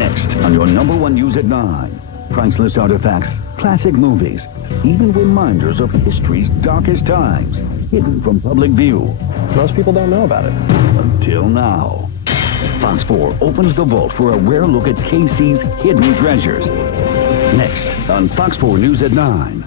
Next on your #1 news at 9. Priceless artifacts, classic movies, even reminders of history's darkest times, hidden from public view. Most people don't know about it. Until now. Fox 4 opens the vault for a rare look at KC's hidden treasures. Next on Fox 4 News at 9.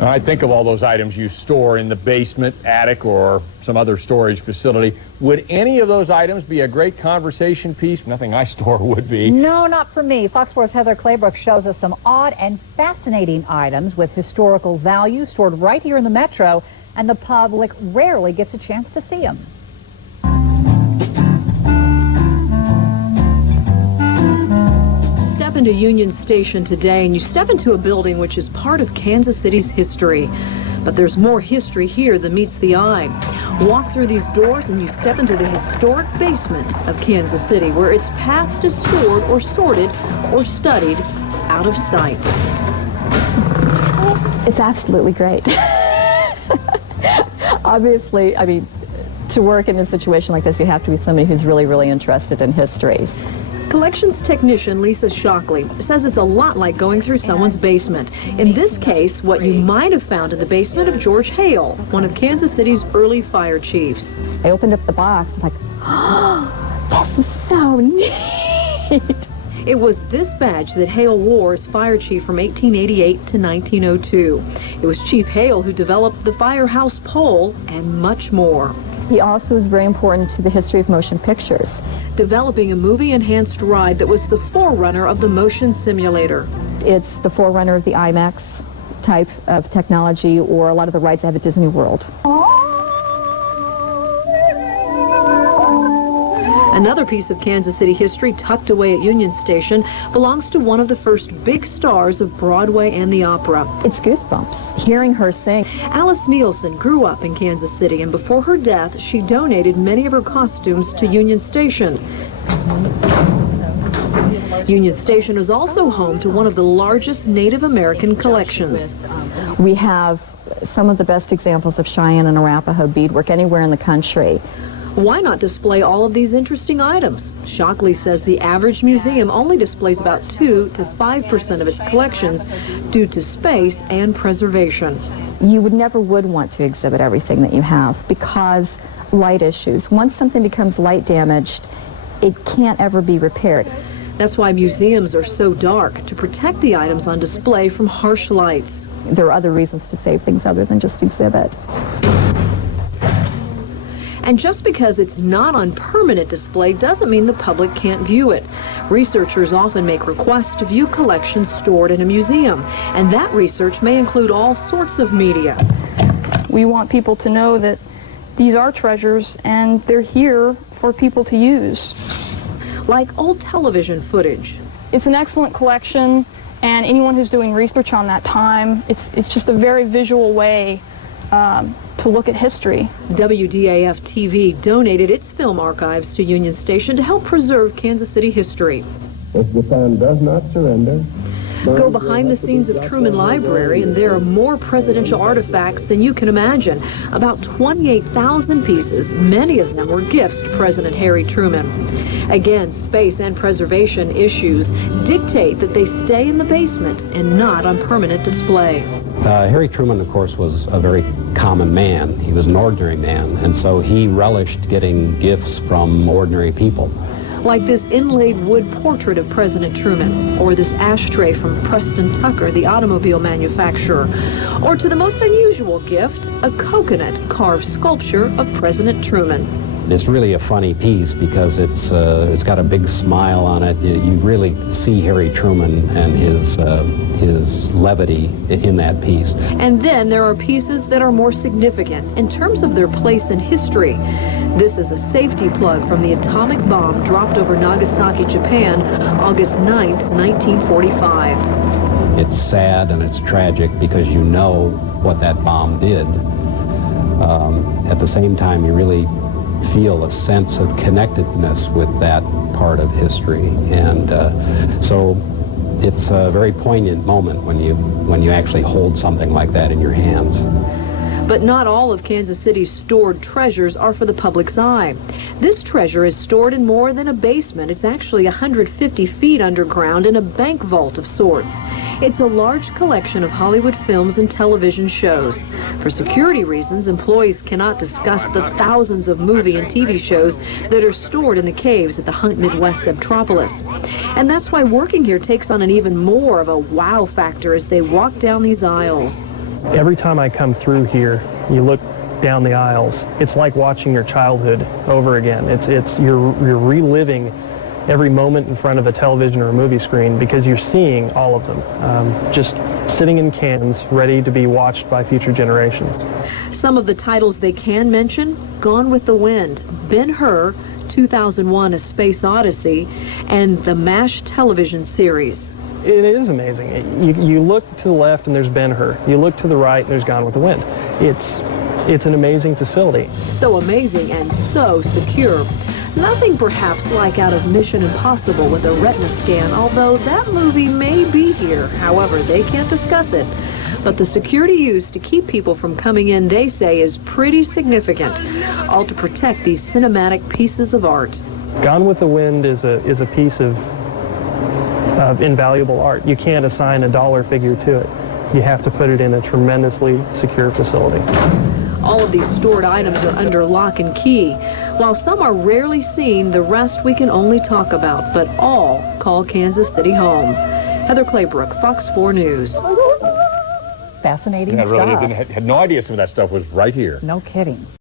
All right, think of all those items you store in the basement, attic, or some other storage facility. Would any of those items be a great conversation piece? Nothing I store would be. No, not for me. Fox 4's Heather Claybrook shows us some odd and fascinating items with historical value stored right here in the metro, and the public rarely gets a chance to see them. Step into Union Station today and you step into a building which is part of Kansas City's history. But there's more history here than meets the eye. Walk through these doors and you step into the historic basement of Kansas City, where its past is stored or sorted or studied out of sight. It's absolutely great. Obviously, I mean, to work in a situation like this, you have to be somebody who's really, really interested in history. Collections technician Lisa Shockley says it's a lot like going through someone's basement. In this case, what you might have found in the basement of George Hale, one of Kansas City's early fire chiefs. I opened up the box, like, oh, this is so neat. It was this badge that Hale wore as fire chief from 1888 to 1902. It was Chief Hale who developed the firehouse pole and much more. He also is very important to the history of motion pictures, developing a movie-enhanced ride that was the forerunner of the motion simulator. It's the forerunner of the IMAX type of technology, or a lot of the rides they have at Disney World. Another piece of Kansas City history tucked away at Union Station belongs to one of the first big stars of Broadway and the opera. It's goosebumps, hearing her sing. Alice Nielsen grew up in Kansas City, and before her death, she donated many of her costumes to Union Station. Union Station is also home to one of the largest Native American collections. We have some of the best examples of Cheyenne and Arapaho beadwork anywhere in the country. Why not display all of these interesting items? Shockley says the average museum only displays about 2 to 5% of its collections due to space and preservation. You never would want to exhibit everything that you have because light issues. Once something becomes light damaged, it can't ever be repaired. That's why museums are so dark, to protect the items on display from harsh lights. There are other reasons to save things other than just exhibit. And just because it's not on permanent display doesn't mean the public can't view it. Researchers often make requests to view collections stored in a museum, and that research may include all sorts of media. We want people to know that these are treasures and they're here for people to use. Like old television footage. It's an excellent collection, and anyone who's doing research on that time, it's just a very visual way to look at history. WDAF-TV donated its film archives to Union Station to help preserve Kansas City history. If Japan does not surrender, go behind the scenes of Truman Library, and there are more presidential artifacts than you can imagine. About 28,000 pieces, many of them were gifts to President Harry Truman. Again, space and preservation issues dictate that they stay in the basement and not on permanent display. Harry Truman, of course, was a very common man. He was an ordinary man, and so he relished getting gifts from ordinary people. Like this inlaid wood portrait of President Truman, or this ashtray from Preston Tucker, the automobile manufacturer, or to the most unusual gift, a coconut carved sculpture of President Truman. It's really a funny piece because it's got a big smile on it. You really see Harry Truman and his levity in that piece. And then there are pieces that are more significant in terms of their place in history. This is a safety plug from the atomic bomb dropped over Nagasaki, Japan, August 9th, 1945. It's sad and it's tragic because you know what that bomb did. At the same time, you really feel a sense of connectedness with that part of history, and so it's a very poignant moment when you actually hold something like that in your hands. But not all of Kansas City's stored treasures are for the public's eye. This treasure is stored in more than a basement. It's actually 150 feet underground in a bank vault of sorts. It's a large collection of Hollywood films and television shows. For security reasons, employees cannot discuss the thousands of movie and TV shows that are stored in the caves at the Hunt Midwest Subtropolis. And that's why working here takes on an even more of a wow factor as they walk down these aisles. Every time I come through here, you look down the aisles, it's like watching your childhood over again. You're reliving every moment in front of a television or a movie screen because you're seeing all of them, just sitting in cans, ready to be watched by future generations. Some of the titles they can mention: Gone with the Wind, Ben-Hur, 2001: A Space Odyssey, and the MASH television series. It is amazing. You look to the left and there's Ben-Hur. You look to the right and there's Gone with the Wind. It's an amazing facility. So amazing and so secure. Nothing perhaps like out of Mission Impossible with a retina scan, although that movie may be here. However, they can't discuss it. But the security used to keep people from coming in, they say, is pretty significant, all to protect these cinematic pieces of art. Gone with the Wind is a piece of invaluable art. You can't assign a dollar figure to it. You have to put it in a tremendously secure facility. All of these stored items are under lock and key. While some are rarely seen, the rest we can only talk about, but all call Kansas City home. Heather Claybrook, Fox 4 News. Fascinating I stuff. really had no idea some of that stuff was right here. No kidding.